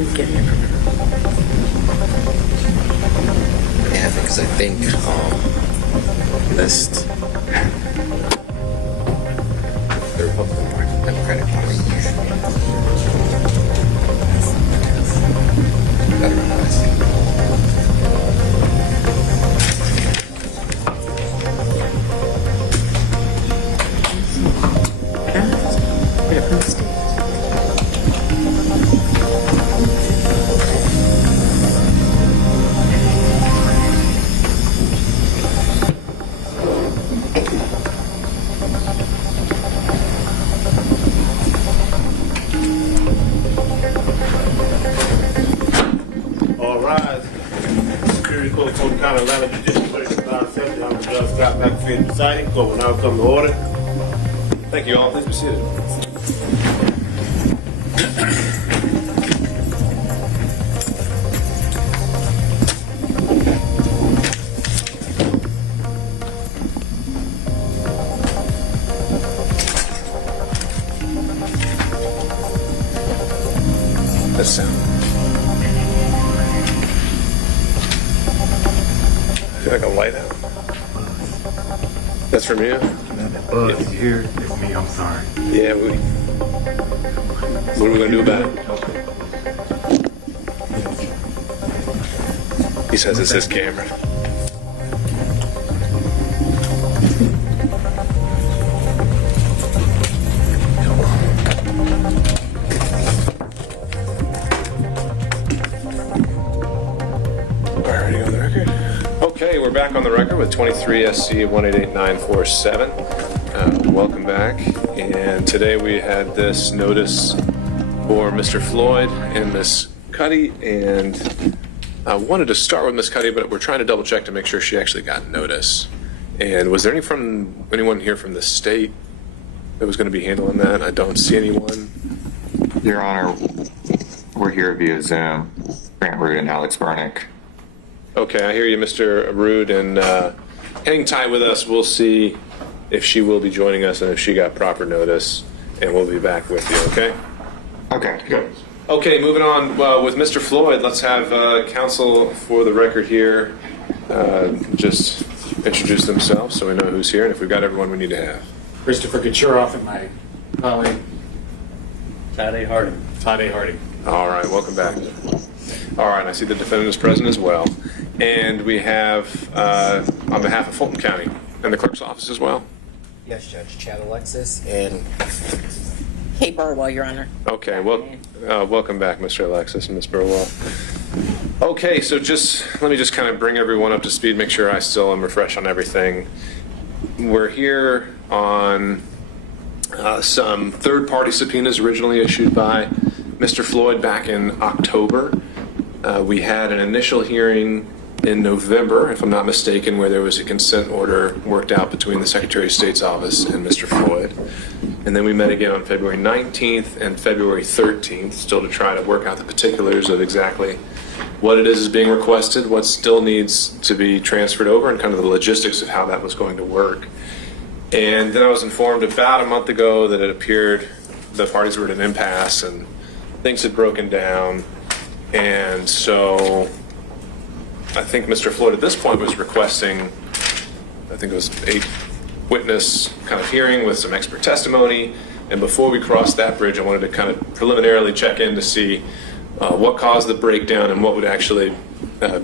beginning. Yeah, because I think list the Republican Party, Democratic Party usually better advice. All rise. Superior Court of Fulton County, Atlanta Judicial Clerk, I'm Judge Scott McAfee presiding. Court will now come to order. Thank you all. Please be seated. This sound. I feel like a light out. That's from you? Did you hear? It's me. I'm sorry. Yeah, what are we going to do about it? He says it's his camera. Already on the record? Okay, we're back on the record with 23 SC 188947. Welcome back. And today we had this notice for Mr. Floyd and Miss Kutti, and I wanted to start with Miss Kutti, but we're trying to double check to make sure she actually got notice. And was there anyone here from the state that was going to be handling that? I don't see anyone. Your Honor, we're here via Zoom. Grant Root and Alex Barnick. Okay, I hear you, Mr. Rude, and hang tight with us. We'll see if she will be joining us and if she got proper notice, and we'll be back with you, okay? Okay, good. Okay, moving on with Mr. Floyd, let's have counsel for the record here just introduce themselves so we know who's here and if we've got everyone we need to have. Christopher Kachuroff and my colleague Todd A. Harding. All right, welcome back. All right, I see the defendant is present as well. And we have, on behalf of Fulton County and the clerk's office as well. Yes, Judge. Chad Alexis and Kate Burwell, Your Honor. Okay, well, welcome back, Mr. Alexis and Ms. Burwell. Okay, so let me just kind of bring everyone up to speed, make sure I still am refreshed on everything. We're here on some third-party subpoenas originally issued by Mr. Floyd back in October. We had an initial hearing in November, if I'm not mistaken, where there was a consent order worked out between the Secretary of State's office and Mr. Floyd. And then we met again on February 19th and February 13th, still to try to work out the particulars of exactly what it is being requested, what still needs to be transferred over, and kind of the logistics of how that was going to work. And then I was informed about a month ago that it appeared the parties were at an impasse and things had broken down. And so I think Mr. Floyd at this point was requesting, I think it was 8-witness kind of hearing with some expert testimony. And before we crossed that bridge, I wanted to kind of preliminarily check in to see what caused the breakdown and what would actually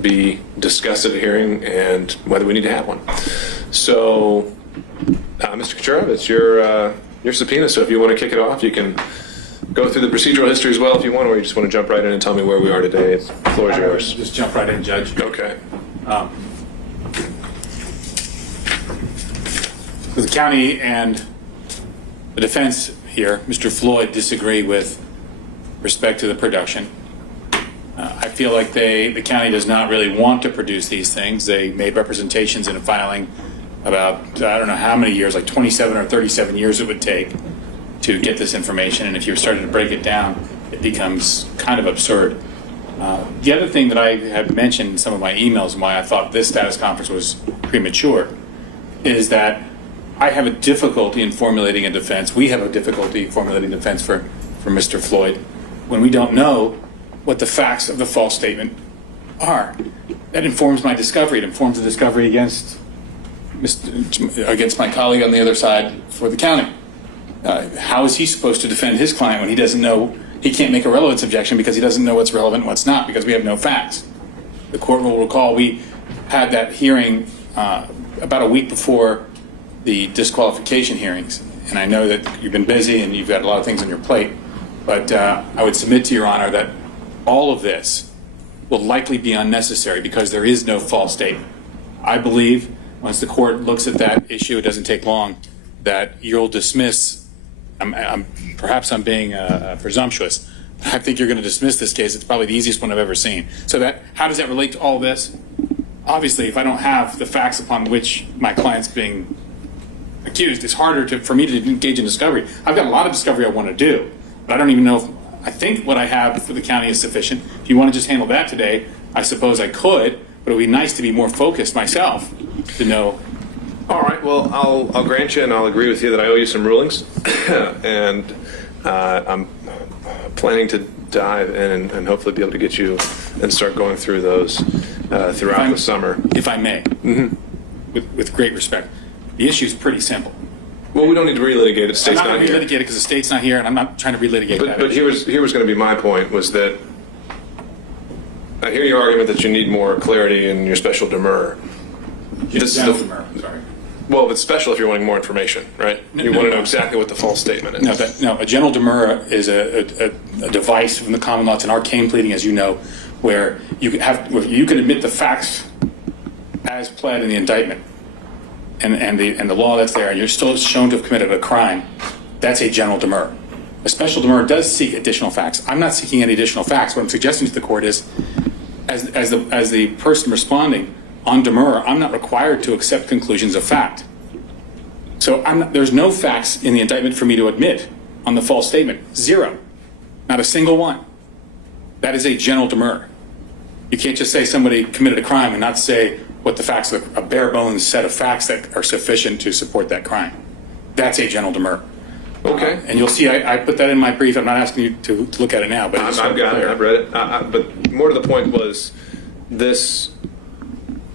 be discussed at a hearing and whether we need to have one. So, Mr. Kachuroff, it's your subpoena, so if you want to kick it off, you can go through the procedural history as well if you want, or you just want to jump right in and tell me where we are today. The floor is yours. Just jump right in, Judge. Okay. The county and the defense here, Mr. Floyd, disagree with respect to the production. I feel like the county does not really want to produce these things. They made representations in a filing about, I don't know how many years, like 27 or 37 years it would take to get this information. And if you started to break it down, it becomes kind of absurd. The other thing that I had mentioned in some of my emails and why I thought this status conference was premature is that I have a difficulty in formulating a defense. We have a difficulty formulating defense for Mr. Floyd when we don't know what the facts of the false statement are. That informs my discovery. It informs the discovery against my colleague on the other side for the county. How is he supposed to defend his client when he doesn't know, he can't make a relevance objection because he doesn't know what's relevant and what's not, because we have no facts. The court will recall we had that hearing about a week before the disqualification hearings. And I know that you've been busy and you've got a lot of things on your plate, but I would submit to Your Honor that all of this will likely be unnecessary because there is no false statement. I believe once the court looks at that issue, it doesn't take long, that you'll dismiss, perhaps I'm being presumptuous, I think you're going to dismiss this case. It's probably the easiest one I've ever seen. So that, how does that relate to all this? Obviously, if I don't have the facts upon which my client's being accused, it's harder for me to engage in discovery. I've got a lot of discovery I want to do, but I don't even know if, I think what I have for the county is sufficient. If you want to just handle that today, I suppose I could, but it would be nice to be more focused myself to know. All right, well, I'll grant you and I'll agree with you that I owe you some rulings. And I'm planning to dive in and hopefully be able to get you and start going through those throughout the summer. If I may, with great respect. The issue is pretty simple. Well, we don't need to relitigate it. The I'm state's not not going to here. relitigate it because the state's not here, and I'm not trying to relitigate that. But here was going to be my point, was that I hear your argument that you need more clarity in your special demur. Sorry. Well, it's special if you're wanting more information, right? You want to know exactly what the false statement is. No, a general demur is a device from the common law. It's an arcane pleading, as you know, where you can admit the facts as pled in the indictment and the law that's there, and you're still shown to have committed a crime. That's a general demur. A special demur does seek additional facts. I'm not seeking any additional facts. What I'm suggesting to the court is, as the person responding on demur, I'm not required to accept conclusions of fact. So there's no facts in the indictment for me to admit on the false statement. Zero. Not a single one. That is a general demur. You can't just say somebody committed a crime and not say what the facts are, a bare bones set of facts that are sufficient to support that crime. That's a general demur. Okay. And you'll see I put that in my brief. I'm not asking you to look at it now, but I've got it. I've read it. But more to the point was this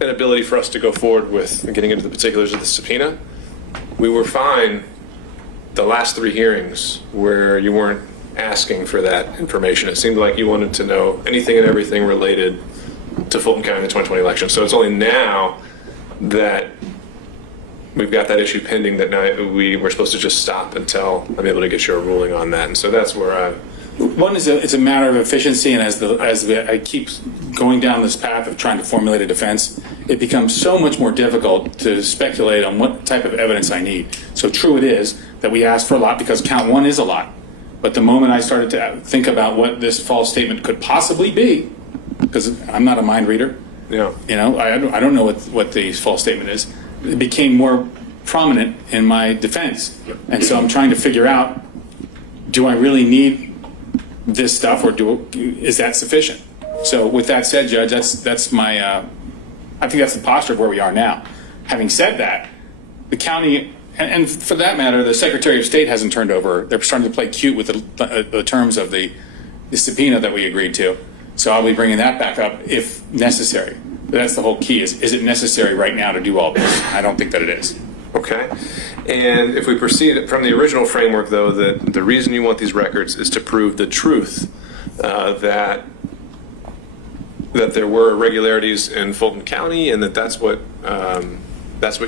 inability for us to go forward with getting into the particulars of the subpoena. We were fine the last 3 hearings where you weren't asking for that information. It seemed like you wanted to know anything and everything related to Fulton County in the 2020 election. So it's only now that we've got that issue pending that now we're supposed to just stop until I'm able to get you a ruling on that. And so that's where one is it's a matter of efficiency, and as I keep going down this path of trying to formulate a defense, it becomes so much more difficult to speculate on what type of evidence I need. So true it is that we asked for a lot because count 1 is a lot. But the moment I started to think about what this false statement could possibly be, because I'm not a mind reader, Yeah. you know, I don't know what the false statement is, it became more prominent in my defense. And so I'm trying to figure out, do I really need this stuff, or is that sufficient? So with that said, Judge, that's my, I think that's the posture of where we are now. Having said that, the county, and for that matter, the Secretary of State hasn't turned over. They're starting to play cute with the terms of the subpoena that we agreed to. So I'll be bringing that back up if necessary. But that's the whole key, is it necessary right now to do all this? I don't think that it is. Okay. And if we proceed from the original framework, though, that the reason you want these records is to prove the truth that there were irregularities in Fulton County, and that's what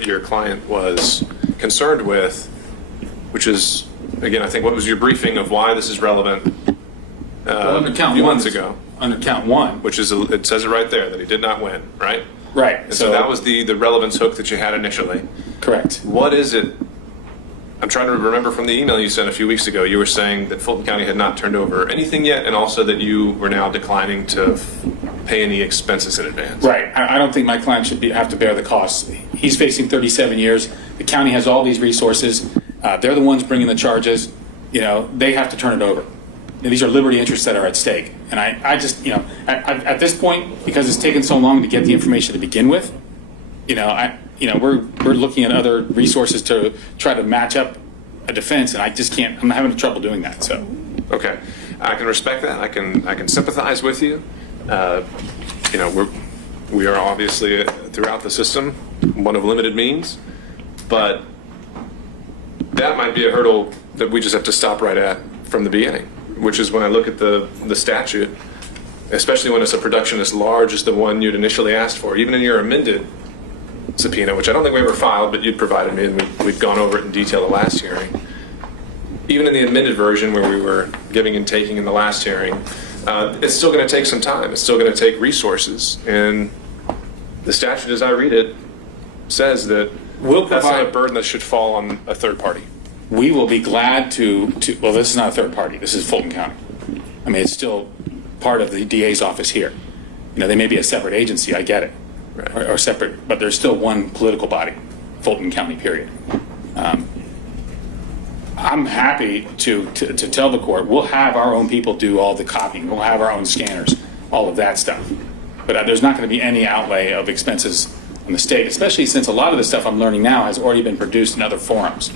your client was concerned with, which is, again, I think, what was your briefing of why this is relevant Under count a few 1, months ago? Under count 1. Which is, it says it right there, that he did not win, right? Right. And so that was the relevance hook that you had initially. Correct. What is it? I'm trying to remember from the email you sent a few weeks ago. You were saying that Fulton County had not turned over anything yet, and also that you were now declining to pay any expenses in advance. Right. I don't think my client should have to bear the costs. He's facing 37 years. The county has all these resources. They're the ones bringing the charges. You know, they have to turn it over. And these are liberty interests that are at stake. And I just, you know, at this point, because it's taken so long to get the information to begin with, we're looking at other resources to try to match up a defense, and I just can't. I'm having trouble doing that. So, Okay. I can respect that. I can sympathize with you. You know, we are obviously throughout the system one of limited means, but that might be a hurdle that we just have to stop right at from the beginning, which is when I look at the statute, especially when it's a production as large as the one you'd initially asked for, even in your amended subpoena, which I don't think we ever filed, but you'd provided me, and we'd gone over it in detail the last hearing. Even in the amended version where we were giving and taking in the last hearing, it's still going to take some time. It's still going to take resources. And the statute, as I read it, says that that's not a burden that should fall on a third party. We will be glad to, well, this is not a third party. This is Fulton County. I mean, it's still part of the DA's office here. You know, they may be a separate agency, I get it, Right. or separate, but there's still one political body, Fulton County, period. I'm happy to tell the court, we'll have our own people do all the copying. We'll have our own scanners, all of that stuff. But there's not going to be any outlay of expenses on the state, especially since a lot of the stuff I'm learning now has already been produced in other forums.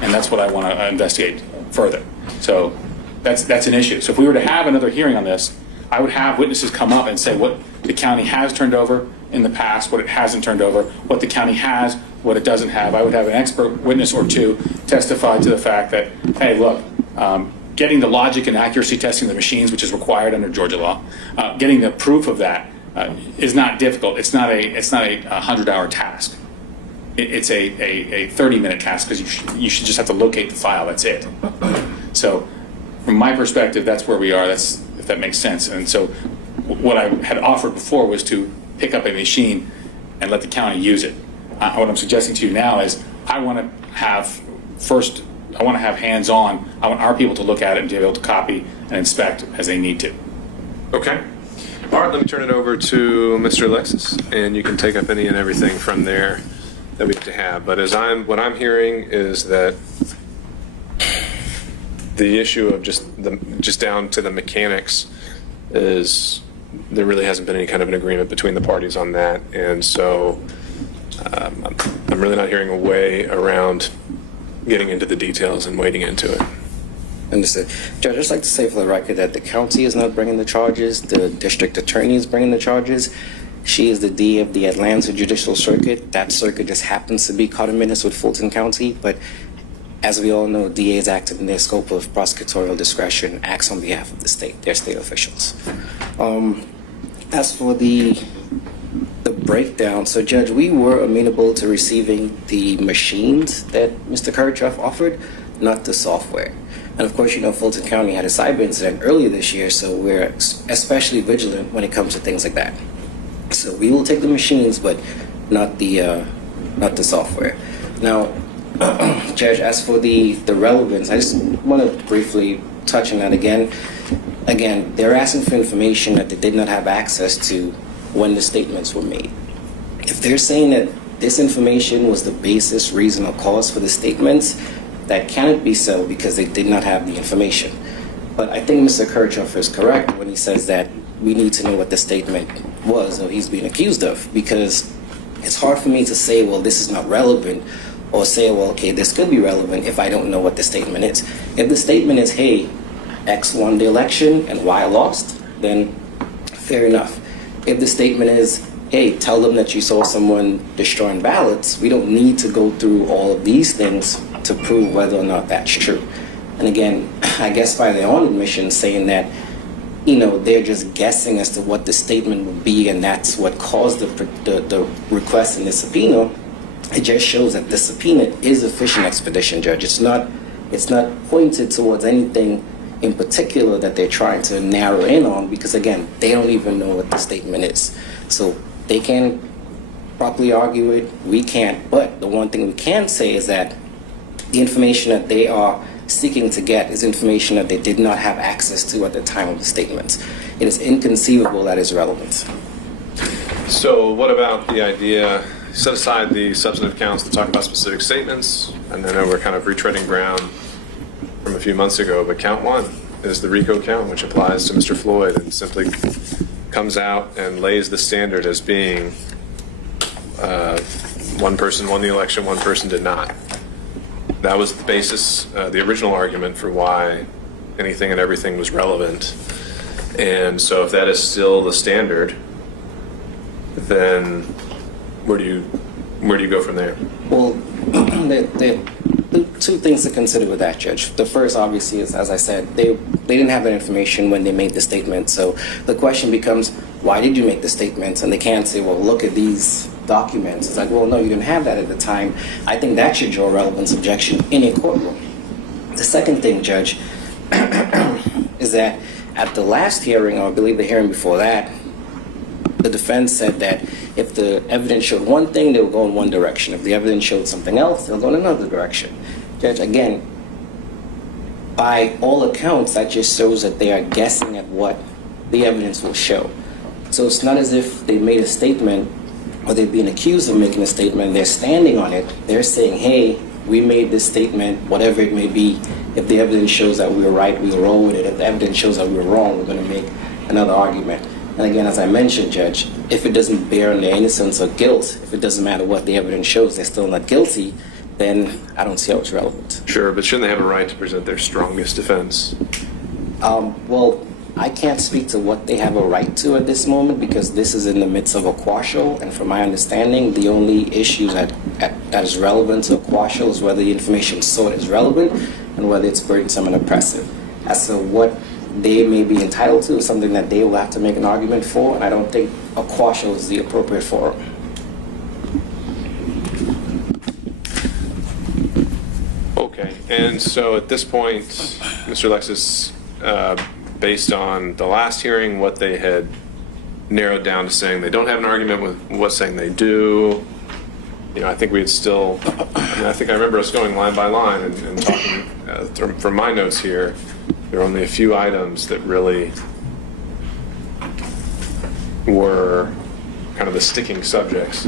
And that's what I want to investigate further. So that's an issue. So if we were to have another hearing on this, I would have witnesses come up and say what the county has turned over in the past, what it hasn't turned over, what the county has, what it doesn't have. I would have an expert witness or two testify to the fact that, hey, look, getting the logic and accuracy testing of the machines, which is required under Georgia law, getting the proof of that is not difficult. It's not a 100-hour task. It's a 30-minute task because you should just have to locate the file. That's it. So, from my perspective, that's where we are. That's, if that makes sense. And so, what I had offered before was to pick up a machine and let the county use it. What I'm suggesting to you now is I want to have hands-on. I want our people to look at it and be able to copy and inspect as they need to. Okay. All right, let me turn it over to Mr. Alexis, and you can take up any and everything from there that we have to have. But what I'm hearing is that the issue of just down to the mechanics is there really hasn't been any kind of an agreement between the parties on that, and so I'm really not hearing a way around getting into the details and wading into it. Understood. Judge, I'd just like to say for the record that the county is not bringing the charges. The district attorney is bringing the charges. She is the DA of the Atlanta Judicial Circuit. That circuit just happens to be coterminous with Fulton County, but as we all know, DAs act in their scope of prosecutorial discretion, acts on behalf of the state. They're state officials. As for the breakdown, so Judge, we were amenable to receiving the machines that Mr. Kirchhoff offered, not the software. And of course, you know, Fulton County had a cyber incident earlier this year, so we're especially vigilant when it comes to things like that. So we will take the machines, but not the software. Now, Judge, as for the relevance, I just want to briefly touch on that again. Again, they're asking for information that they did not have access to when the statements were made. If they're saying that this information was the basis, reason, or cause for the statements, that cannot be so because they did not have the information. But I think Mr. Kirchhoff is correct when he says that we need to know what the statement was or he's being accused of, because it's hard for me to say, well, this is not relevant, or say, well, okay, this could be relevant if I don't know what the statement is. If the statement is, hey, X won the election and Y lost, then fair enough. If the statement is, hey, tell them that you saw someone destroying ballots, we don't need to go through all of these things to prove whether or not that's true. And again, I guess by their own admission, saying that, you know, they're just guessing as to what the statement would be, and that's what caused the request in the subpoena. It just shows that the subpoena is a fishing expedition, Judge. It's not pointed towards anything in particular that they're trying to narrow in on, because again, they don't even know what the statement is. So they can't properly argue it, we can't. But the one thing we can say is that the information that they are seeking to get is information that they did not have access to at the time of the statements. It is inconceivable that is relevant. So what about the idea, set aside the substantive counts to talk about specific statements, and I know we're kind of retreading ground from a few months ago, but count one is the RICO count, which applies to Mr. Floyd and simply comes out and lays the standard as being one person won the election, one person did not. That was the basis, the original argument for why anything and everything was relevant. And so if that is still the standard, then where do you go from there? Well, there are two things to consider with that, Judge. The first, obviously, is, as I said, they didn't have that information when they made the statement. So the question becomes, why did you make the statements? And they can't say, well, look at these documents. It's like, well, no, you didn't have that at the time. I think that should draw a relevance objection in a courtroom. The second thing, Judge, is that at the last hearing, or I believe the hearing before that, the defense said that if the evidence showed one thing, they would go in one direction. If the evidence showed something else, they'll go in another direction. Judge, again, by all accounts, that just shows that they are guessing at what the evidence will show. So it's not as if they made a statement or they're being accused of making a statement, they're standing on it. They're saying, hey, we made this statement, whatever it may be. If the evidence shows that we were right, we will roll with it. If the evidence shows that we were wrong, we're going to make another argument. And again, as I mentioned, Judge, if it doesn't bear on their innocence or guilt, if it doesn't matter what the evidence shows, they're still not guilty, then I don't see how it's relevant. Sure, but shouldn't they have a right to present their strongest defense? Well, I can't speak to what they have a right to at this moment because this is in the midst of a quashal, and from my understanding, the only issue that is relevant to a quashal is whether the information sought is relevant and whether it's burdensome and oppressive. As to what they may be entitled to is something that they will have to make an argument for, and I don't think a quashal is the appropriate forum. Okay, and so at this point, Mr. Alexis, based on the last hearing, what they had narrowed down to saying they don't have an argument with what's saying they do, you know, I think we'd still, I think I remember us going line by line and talking, from my notes here, there were only a few items that really were kind of the sticking subjects.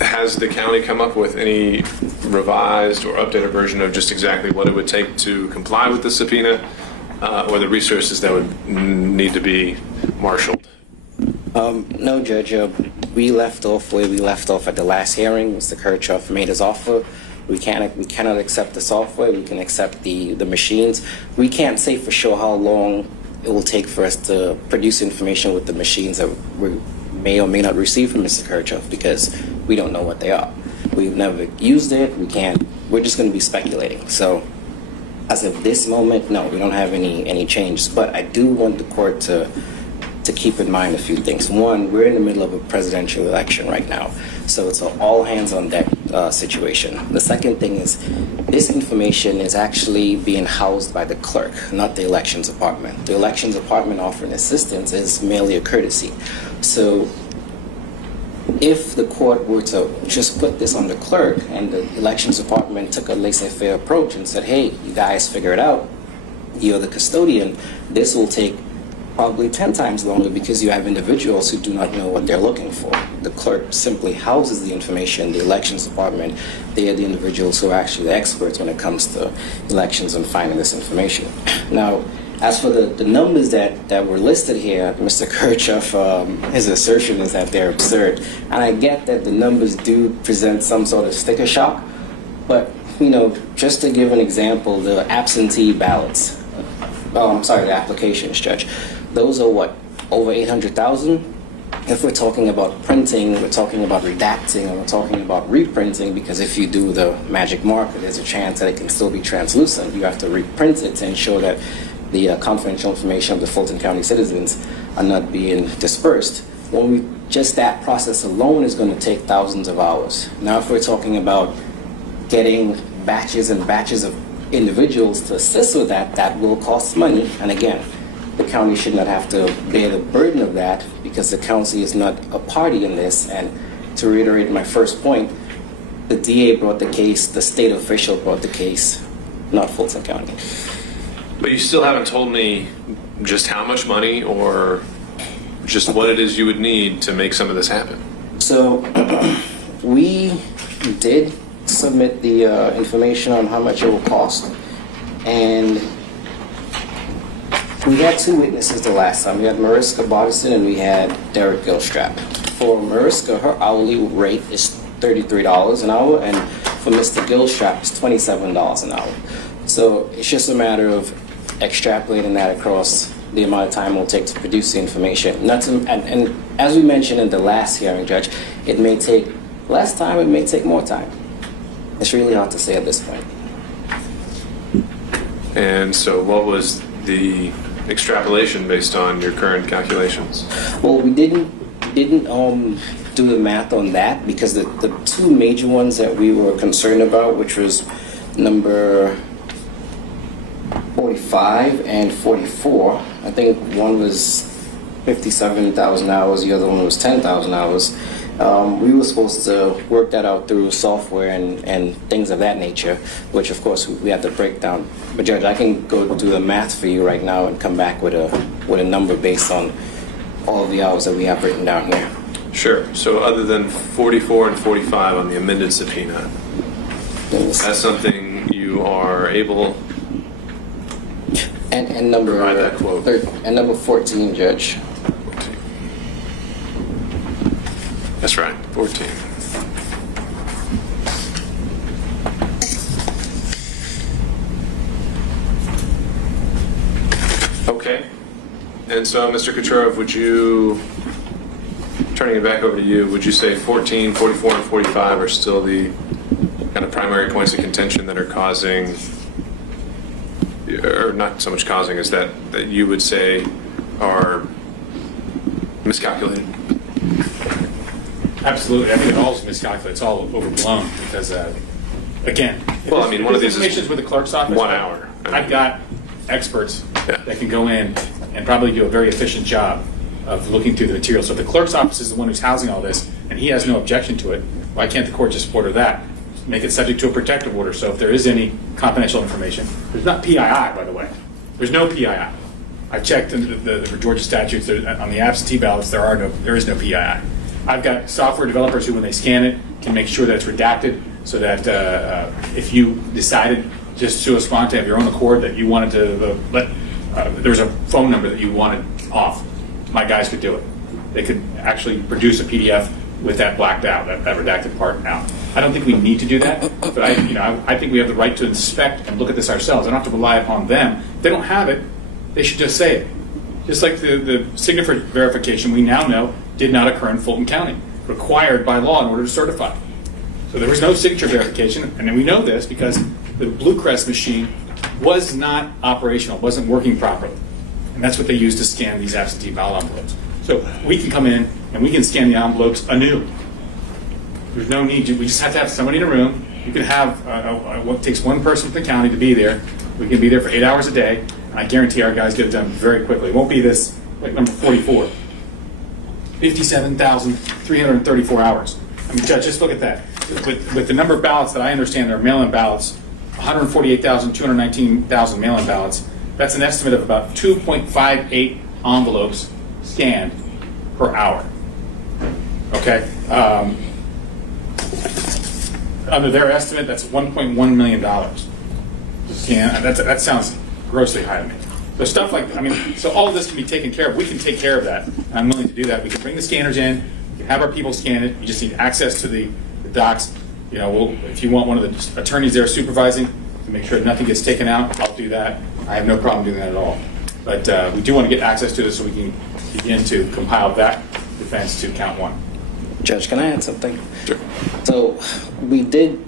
Has the county come up with any revised or updated version of just exactly what it would take to comply with the subpoena, or the resources that would need to be marshaled? No, Judge. We left off where we left off at the last hearing. Mr. Kirchhoff made his offer. We cannot accept the software. We can accept the machines. We can't say for sure how long it will take for us to produce information with the machines that we may or may not receive from Mr. Kirchhoff because we don't know what they are. We've never used it. We're just going to be speculating. So as of this moment, no, we don't have any changes. But I do want the court to keep in mind a few things. One, we're in the middle of a presidential election right now. So it's an all hands on deck situation. The second thing is this information is actually being housed by the clerk, not the elections department. The elections department offering assistance is merely a courtesy. So if the court were to just put this on the clerk and the elections department took a laissez-faire approach and said, hey, you guys figure it out, you're the custodian, this will take probably 10 times longer because you have individuals who do not know what they're looking for. The clerk simply houses the information. The elections department, they are the individuals who are actually the experts when it comes to elections and finding this information. Now, as for the numbers that were listed here, Mr. Kirchhoff, his assertion is that they're absurd. And I get that the numbers do present some sort of sticker shock, but, you know, just to give an example, the absentee ballots, the applications, Judge, those are what, over 800,000? If we're talking about printing, we're talking about redacting, and we're talking about reprinting, because if you do the magic marker, there's a chance that it can still be translucent. You have to reprint it to ensure that the confidential information of the Fulton County citizens are not being dispersed. Just that process alone is going to take thousands of hours. Now, if we're talking about getting batches and batches of individuals to assist with that, that will cost money. And again, the county should not have to bear the burden of that because the county is not a party in this. And to reiterate my first point, the DA brought the case, the state official brought the case, not Fulton County. But you still haven't told me just how much money or just what it is you would need to make some of this happen. So we did submit the information on how much it will cost, and we had two witnesses the last time. We had Mariska Bodison and we had Derek Gilstrap. For Mariska, her hourly rate is $33 an hour, and for Mr. Gilstrap is $27 an hour. So it's just a matter of extrapolating that across the amount of time it will take to produce the information. And as we mentioned in the last hearing, Judge, it may take less time, it may take more time. It's really hard to say at this point. And so what was the extrapolation based on your current calculations? Well, we didn't do the math on that because the two major ones that we were concerned about, which was number 45 and 44, I think one was 57,000 hours, the other one was 10,000 hours. We were supposed to work that out through software and things of that nature, which of course we have to break down. But Judge, I can go do the math for you right now and come back with a number based on all of the hours that we have written down here. Sure. So other than 44 and 45 on the amended subpoena, that's something you are able and number provide that quote. And number 14, Judge. 14. That's right, 14. Okay. And so, Mr. Kucherov, would you, turning it back over to you, would you say 14, 44, and 45 are still the kind of primary points of contention that are causing, or not so much causing, is that you would say are miscalculated? Absolutely. I think it all is miscalculated. It's all overblown because, again, Well, I mean, one of these is information's with the clerk's office. 1 hour. I've got experts Yeah. that can go in and probably do a very efficient job of looking through the material. So if the clerk's office is the one who's housing all this and he has no objection to it, why can't the court just order that? Make it subject to a protective order. So if there is any confidential information, there's not PII, by the way. There's no PII. I've checked in the Georgia statutes on the absentee ballots. There is no PII. I've got software developers who, when they scan it, can make sure that it's redacted, so that if you decided just sua sponte of your own accord that you wanted to there was a phone number that you wanted off, my guys could do it. They could actually produce a PDF with that blacked out, that redacted part out. I don't think we need to do that, but I think we have the right to inspect and look at this ourselves. I don't have to rely upon them. If they don't have it, they should just say it. Just like the signature verification we now know did not occur in Fulton County, required by law in order to certify. So there was no signature verification, and we know this because the Blue Crest machine was not operational, wasn't working properly. And that's what they used to scan these absentee ballot envelopes. So we can come in and we can scan the envelopes anew. There's no need to, we just have to have somebody in a room. You can have, what takes one person from the county to be there. We can be there for 8 hours a day, and I guarantee our guys get it done very quickly. It won't be this, like number 44. 57,334 hours. I mean, Judge, just look at that. With the number of ballots that I understand are mail-in ballots, 148,000, 219,000 mail-in ballots, that's an estimate of about 2.58 envelopes scanned per hour. Okay? Under their estimate, that's $1.1 million to scan. That sounds grossly high to me. So stuff like, so all of this can be taken care of. We can take care of that. And I'm willing to do that. We can bring the scanners in. We can have our people scan it. You just need access to the docs. If you want one of the attorneys there supervising to make sure nothing gets taken out, I'll do that. I have no problem doing that at all. But we do want to get access to this so we can begin to compile that defense to count one. Judge, can I add something? Sure. So we did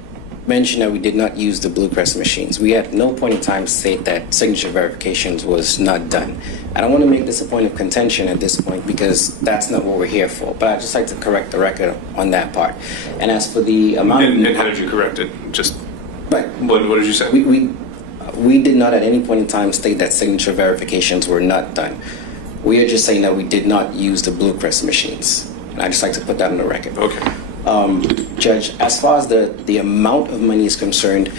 mention that we did not use the Blue Crest machines. We at no point in time state that signature verifications was not done. I don't want to make this a point of contention at this point because that's not what we're here for. But I'd just like to correct the record on that part. And as for the amount And how did you correct it? Just, right. what did you say? We did not at any point in time state that signature verifications were not done. We are just saying that we did not use the Blue Crest machines. And I'd just like to put that on the record. Okay. Judge, as far as the amount of money is concerned,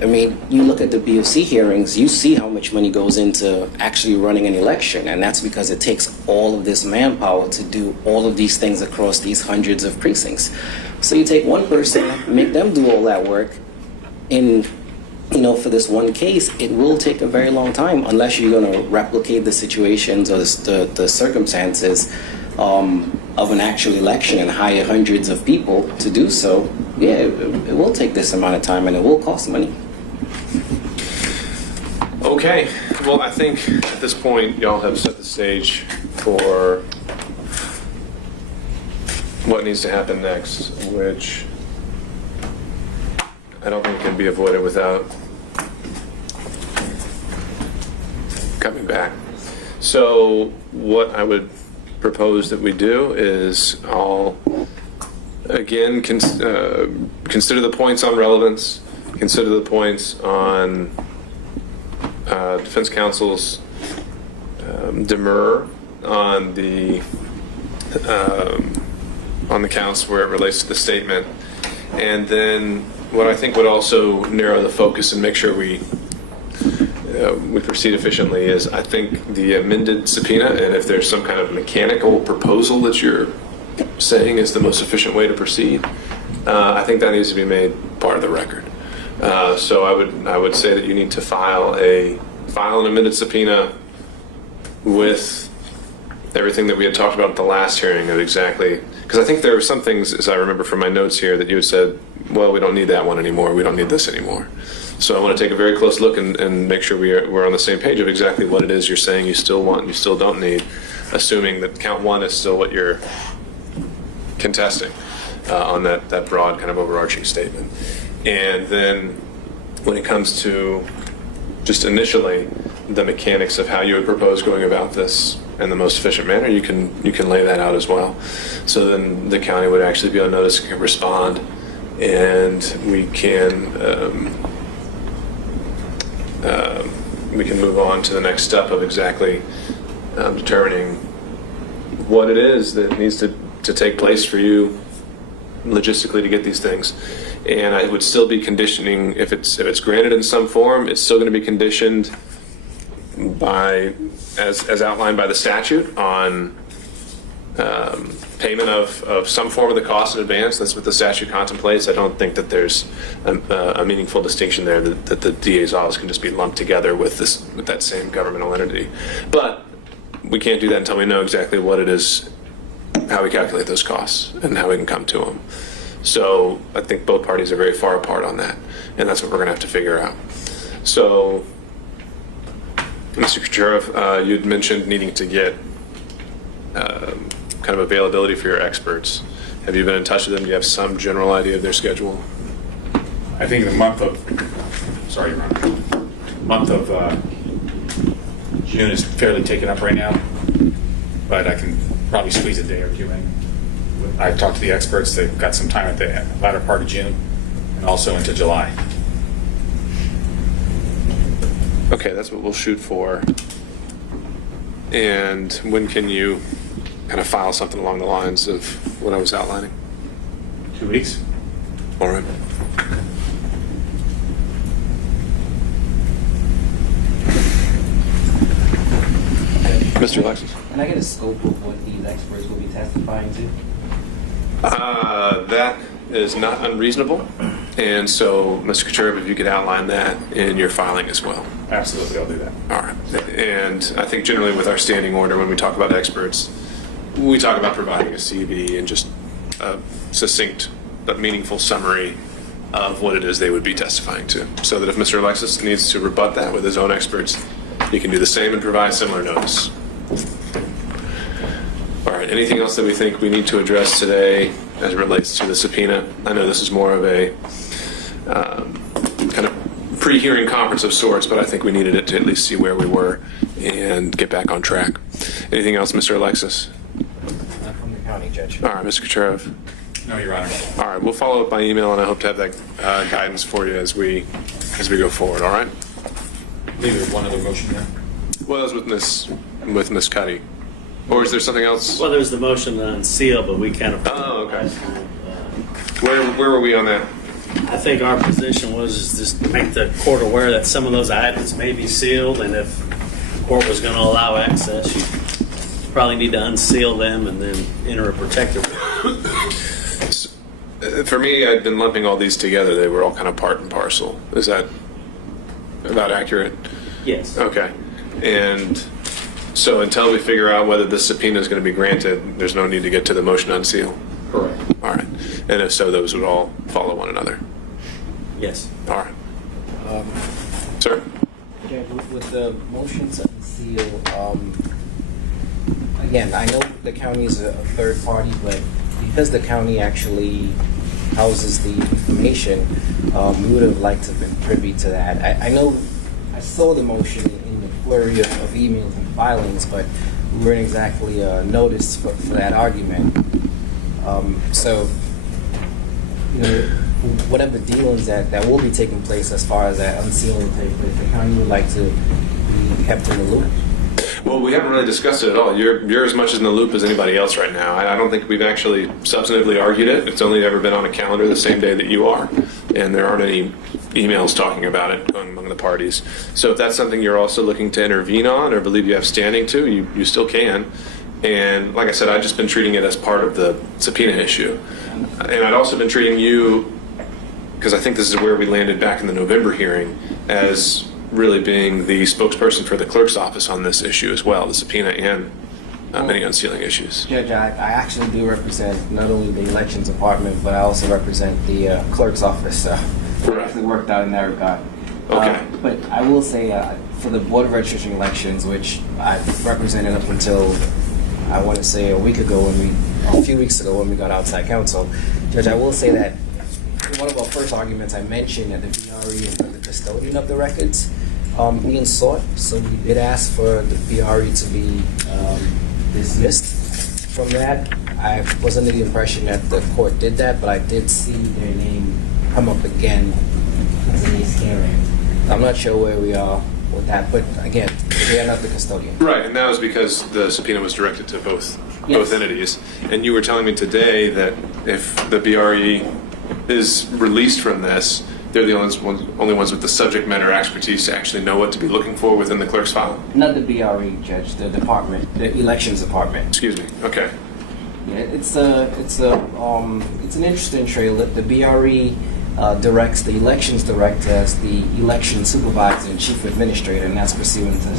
you look at the BOC hearings, you see how much money goes into actually running an election, and that's because it takes all of this manpower to do all of these things across these hundreds of precincts. So you take one person, make them do all that work, and for this one case, it will take a very long time unless you're going to replicate the situations or the circumstances of an actual election and hire hundreds of people to do so. Yeah, it will take this amount of time and it will cost money. Okay, well, I think at this point, y'all have set the stage for what needs to happen next, which I don't think can be avoided without coming back. So what I would propose that we do is I'll, again, consider the points on relevance, consider the points on defense counsel's demur on the counts where it relates to the statement, and then what I think would also narrow the focus and make sure we proceed efficiently is I think the amended subpoena, and if there's some kind of mechanical proposal that you're saying is the most efficient way to proceed, I think that needs to be made part of the record. So I would say that you need to file an amended subpoena with everything that we had talked about at the last hearing of exactly, because I think there were some things, as I remember from my notes here, that you had said, well, we don't need that one anymore, we don't need this anymore. So I want to take a very close look and make sure we're on the same page of exactly what it is you're saying you still want and you still don't need, assuming that count one is still what you're contesting on that broad kind of overarching statement. And then when it comes to just initially the mechanics of how you would propose going about this in the most efficient manner, you can lay that out as well. So then the county would actually be on notice and respond, and we can move on to the next step of exactly determining what it is that needs to take place for you logistically to get these things. And I would still be conditioning, if it's granted in some form, it's still going to be conditioned by, as outlined by the statute, on payment of some form of the cost in advance. That's what the statute contemplates. I don't think that there's a meaningful distinction there that the DA's office can just be lumped together with that same governmental entity. But we can't do that until we know exactly what it is, how we calculate those costs, and how we can come to them. So I think both parties are very far apart on that, and that's what we're going to have to figure out. So, Mr. Kucherov, you'd mentioned needing to get kind of availability for your experts. Have you been in touch with them? Do you have some general idea of their schedule? I think the month of June is fairly taken up right now, but I can probably squeeze a day or two in. I've talked to the experts. They've got some time at the latter part of June and also into July. Okay, that's what we'll shoot for. And when can you kind of file something along the lines of what I was outlining? 2 weeks. All right. Mr. Alexis? Can I get a scope of what these experts will be testifying to? That is not unreasonable. And so, Mr. Kucherov, if you could outline that in your filing as well. Absolutely, I'll do that. All right. And I think generally with our standing order, when we talk about experts, we talk about providing a CV and just a succinct but meaningful summary of what it is they would be testifying to. So that if Mr. Alexis needs to rebut that with his own experts, he can do the same and provide similar notice. All right, anything else that we think we need to address today as it relates to the subpoena? I know this is more of a kind of pre-hearing conference of sorts, but I think we needed it to at least see where we were and get back on track. Anything else, Mr. Alexis? Not from the county, Judge. All right, Mr. Kucherov. No, Your Honor. All right, we'll follow up by email, and I hope to have that guidance for you as we go forward. All right. I believe there's one other motion there. Well, it was with Miss Cutti, or is there something else? Well, there's the motion to unseal, but we kind of. Oh, okay. Where were we on that? I think our position was is just to make the court aware that some of those items may be sealed, and if the court was going to allow access, you probably need to unseal them and then enter a protective. For me, I'd been lumping all these together. They were all kind of part and parcel. Is that about accurate? Yes. Okay. And so until we figure out whether this subpoena is going to be granted, there's no need to get to the motion to unseal. Correct. All right. And if so, those would all follow one another. Yes. All right. Sir? Judge, with the motion to unseal, again, I know the county is a third party, but because the county actually houses the information, we would have liked to have been privy to that. I know I saw the motion in the flurry of emails and filings, but we weren't exactly noticed for that argument. So, you know, whatever dealings that will be taking place as far as that unsealing will take place, the county would like to be kept in the loop. Well, we haven't really discussed it at all. You're as much in the loop as anybody else right now. I don't think we've actually substantively argued it. It's only ever been on a calendar the same day that you are, and there aren't any emails talking about it among the parties. So if that's something you're also looking to intervene on or believe you have standing to, you still can. And like I said, I've just been treating it as part of the subpoena issue. And I'd also been treating you, because I think this is where we landed back in the November hearing, as really being the spokesperson for the clerk's office on this issue as well, the subpoena and many unsealing issues. Judge, I actually do represent not only the elections department, but I also represent the clerk's office. So it actually worked out in that regard. Okay. But I will say for the Board of Registration elections, which I represented up until, I want to say a few weeks ago when we got outside counsel, Judge, I will say that in one of our first arguments, I mentioned that the BRE is not the custodian of the records being sought. So we did ask for the BRE to be dismissed from that. I was under the impression that the court did that, but I did see their name come up again as a hearing. I'm not sure where we are with that, but again, they are not the custodian. Right, and that was because the subpoena was directed to both Yes. entities. And you were telling me today that if the BRE is released from this, they're the only ones with the subject matter expertise to actually know what to be looking for within the clerk's file. Not the BRE, Judge, the department, the elections department. Excuse me. Okay. Yeah, it's an interesting trail. The BRE directs the elections director as the election supervisor and chief administrator, and that's pursuant to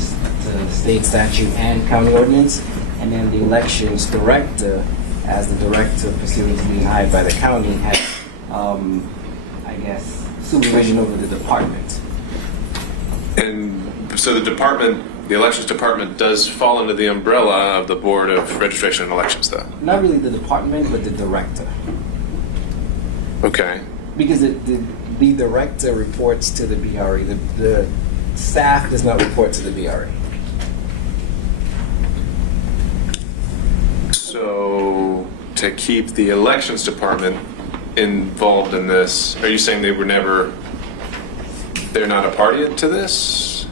state statute and county ordinance. And then the elections director, as the director pursuant to being hired by the county, has, I guess, supervision over the department. And so the elections department does fall under the umbrella of the Board of Registration and Elections, though? Not really the department, but the director. Okay. Because the director reports to the BRE. The staff does not report to the BRE. So to keep the elections department involved in this, are you saying they're not a party to this?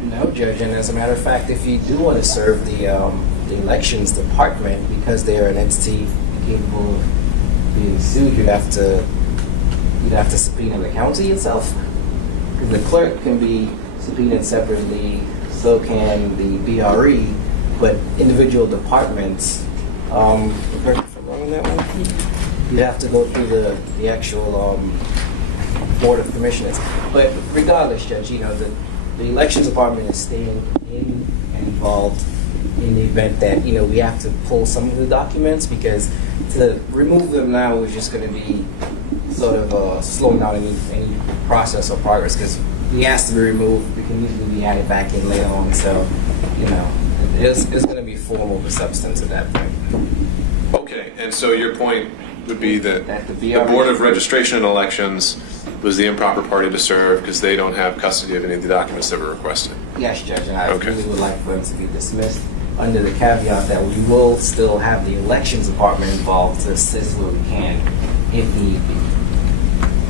No, Judge, and as a matter of fact, if you do want to serve the elections department, because they are an entity capable of being sued, you'd have to subpoena the county itself. Because the clerk can be subpoenaed separately, so can the BRE, but individual departments, correct me if I'm wrong on that one, you'd have to go through the actual Board of Commissioners. But regardless, Judge, you know, the elections department is staying in and involved in the event that, you know, we have to pull some of the documents, because to remove them now is just going to be sort of slowing down any process or progress, because we asked to be removed, we can usually be added back in later on. So, you know, it's going to be form over substance at that point. Okay, and so your point would be that That the Board of Registration and Elections was the improper party to serve because they don't have custody of any of the documents that were requested. Yes, Judge, and I Okay. really would like for them to be dismissed under the caveat that we will still have the elections department involved to assist where we can, if need be.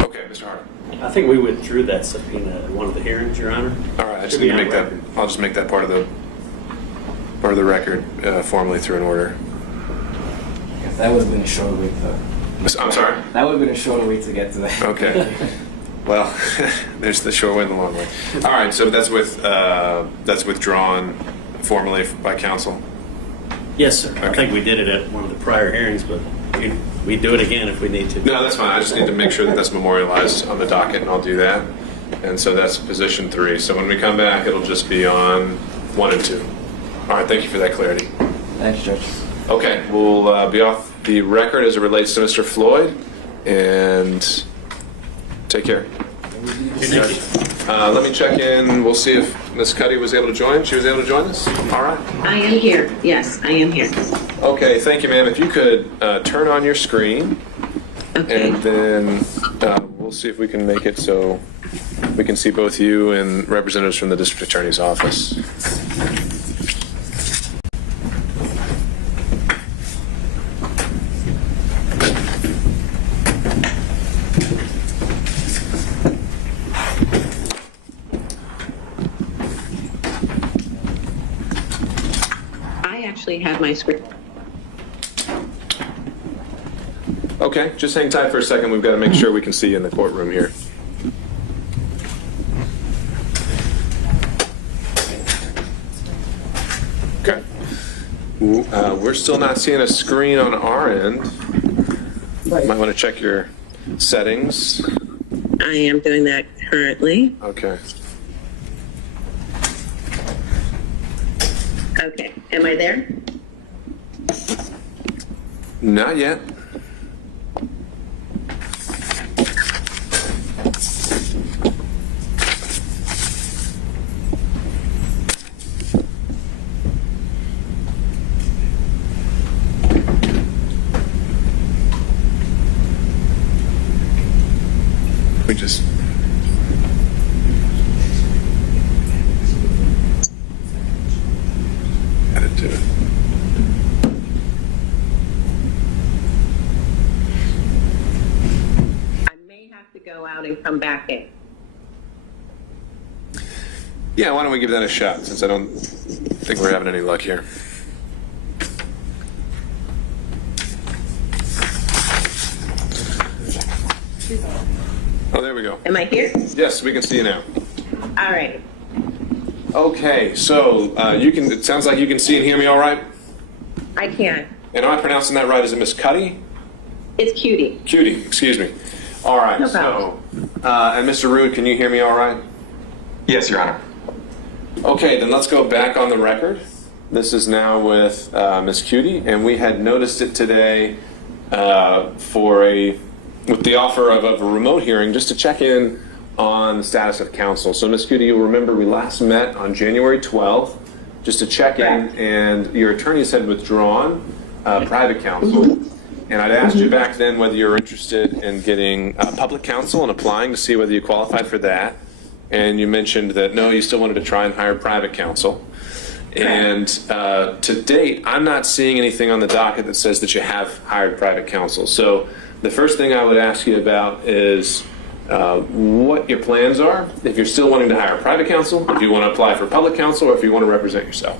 Okay, Mr. Hart. I think we withdrew that subpoena at one of the hearings, Your Honor. All right, I just Should need be to on make that. record. I'll just make that part of the record formally through an order. Yes, that would have been a shorter way to. I'm sorry. That would have been a shorter way to get to that. Okay. Well, there's the short way and the long way. All right, so that's withdrawn formally by counsel. Yes, sir. I think we did it at one of the prior hearings, but we do it again if we need to. No, that's fine. I just need to make sure that that's memorialized on the docket, and I'll do that. And so that's position 3. So when we come back, it'll just be on 1 and 2. All right, thank you for that clarity. Thanks, Judge. Okay, we'll be off the record as it relates to Mr. Floyd, and take care. Let me check in. We'll see if Ms. Kutti was able to join. She was able to join us? All right. I am here. Yes, I am here. Okay, thank you, ma'am. If you could turn on your screen, Okay. and then we'll see if we can make it so we can see both you and representatives from the district attorney's office. I actually have my script. Okay, just hang tight for a second. We've got to make sure we can see you in the courtroom here. Okay. We're still not seeing a screen on our end. Might want to check your settings. I am doing that currently. Okay. Okay. Am I there? Not yet. We just add it to it. I may have to go out and come back in. Yeah, why don't we give that a shot, since I don't think we're having any luck here. Oh, there we go. Am I here? Yes, we can see you now. All right. Okay, so you can. It sounds like you can see and hear me all right. I can. And am I pronouncing that right? Is it Miss Kutti? It's Cutie. Cutie, excuse me. All right. No so, and Mr. Rood, can you hear me all right? Yes, Your Honor. Okay, then let's go back on the record. This is now with Miss Cutie, and we had noticed it today with the offer of a remote hearing, just to check in on the status of counsel. So, Ms. Cutie, you'll remember we last met on January 12th, just to check in, and your attorneys had withdrawn private counsel. And I'd asked you back then whether you were interested in getting public counsel and applying to see whether you qualified for that. And you mentioned that, no, you still wanted to try and hire private counsel. And to date, I'm not seeing anything on the docket that says that you have hired private counsel. So the first thing I would ask you about is what your plans are, if you're still wanting to hire private counsel, if you want to apply for public counsel, or if you want to represent yourself.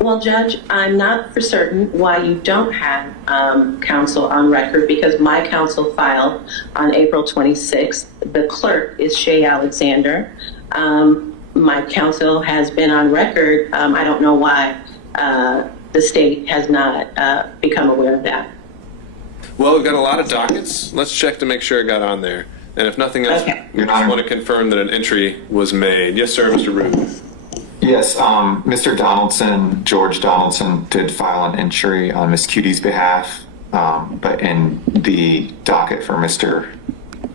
Well, Judge, I'm not for certain why you don't have counsel on record, because my counsel filed on April 26th. The clerk is Shay Alexander. My counsel has been on record. I don't know why the state has not become aware of that. Well, we've got a lot of dockets. Let's check to make sure it got on there. And if nothing else, Okay. we just want to confirm that an entry was made. Yes, sir, Mr. Root. Yes, Mr. Donaldson, George Donaldson, did file an entry on Miss Cutie's behalf, but in the docket for Mr.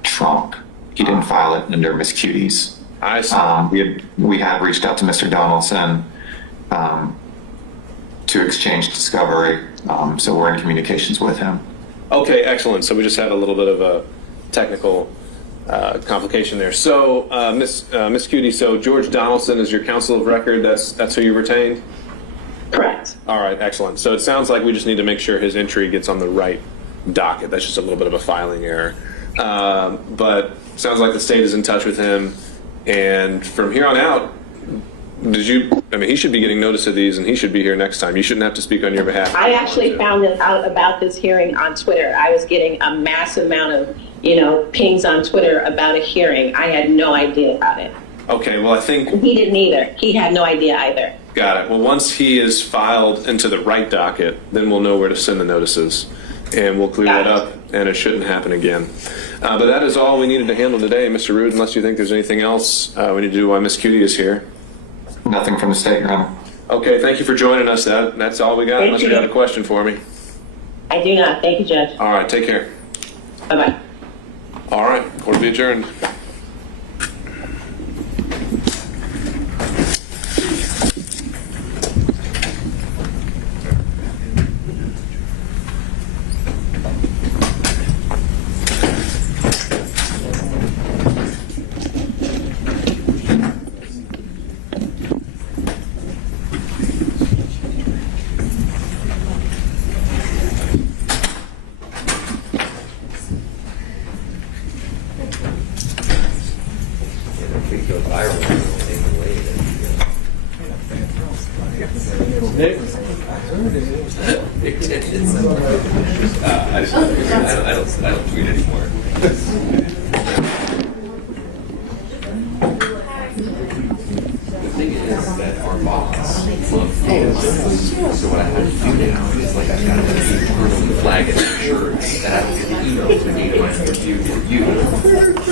Trunk, he didn't file it under Miss Cutie's. I see. We had reached out to Mr. Donaldson to exchange discovery, so we're in communications with him. Okay, excellent. So we just had a little bit of a technical complication there. So, Miss Cutie, so George Donaldson is your counsel of record. That's who you retained? Correct. All right, excellent. So it sounds like we just need to make sure his entry gets on the right docket. That's just a little bit of a filing error. But sounds like the state is in touch with him. And from here on out, he should be getting notice of these, and he should be here next time. You shouldn't have to speak on your behalf. I actually found out about this hearing on Twitter. I was getting a massive amount of, pings on Twitter about a hearing. I had no idea about it. Okay, well, I think... He didn't either. He had no idea either. Got it. Well, once he is filed into the right docket, then we'll know where to send the notices, and we'll clear that up, and it shouldn't happen again. But that is all we needed to handle today, Mr. Root, unless you think there's anything else we need to do while Miss Cutie is here. Nothing from the state, Your Honor. Okay, thank you for joining us. That's all we got, unless you got a question for me. I do not. Thank you, Judge. All right, take care. Bye-bye. All right, court will be adjourned. I don't tweet anymore. The thing is that our boss loves emails. So what I have to do now is like I've got to personally flag it for sure that I will get the email to me when I review for you.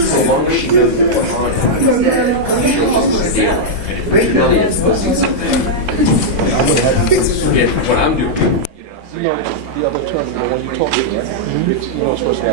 So long as she knows that what on happens, she'll just put it down. And if really is posting something, what I'm doing. You know the other term, the one you talked to, right? Mm-hmm. You know what's supposed to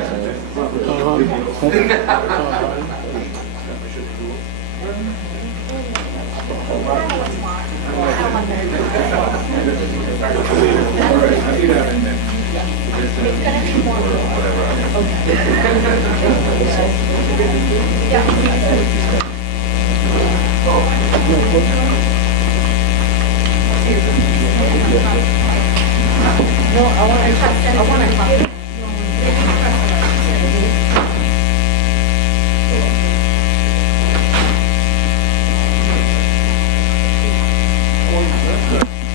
No, I want to copy. say.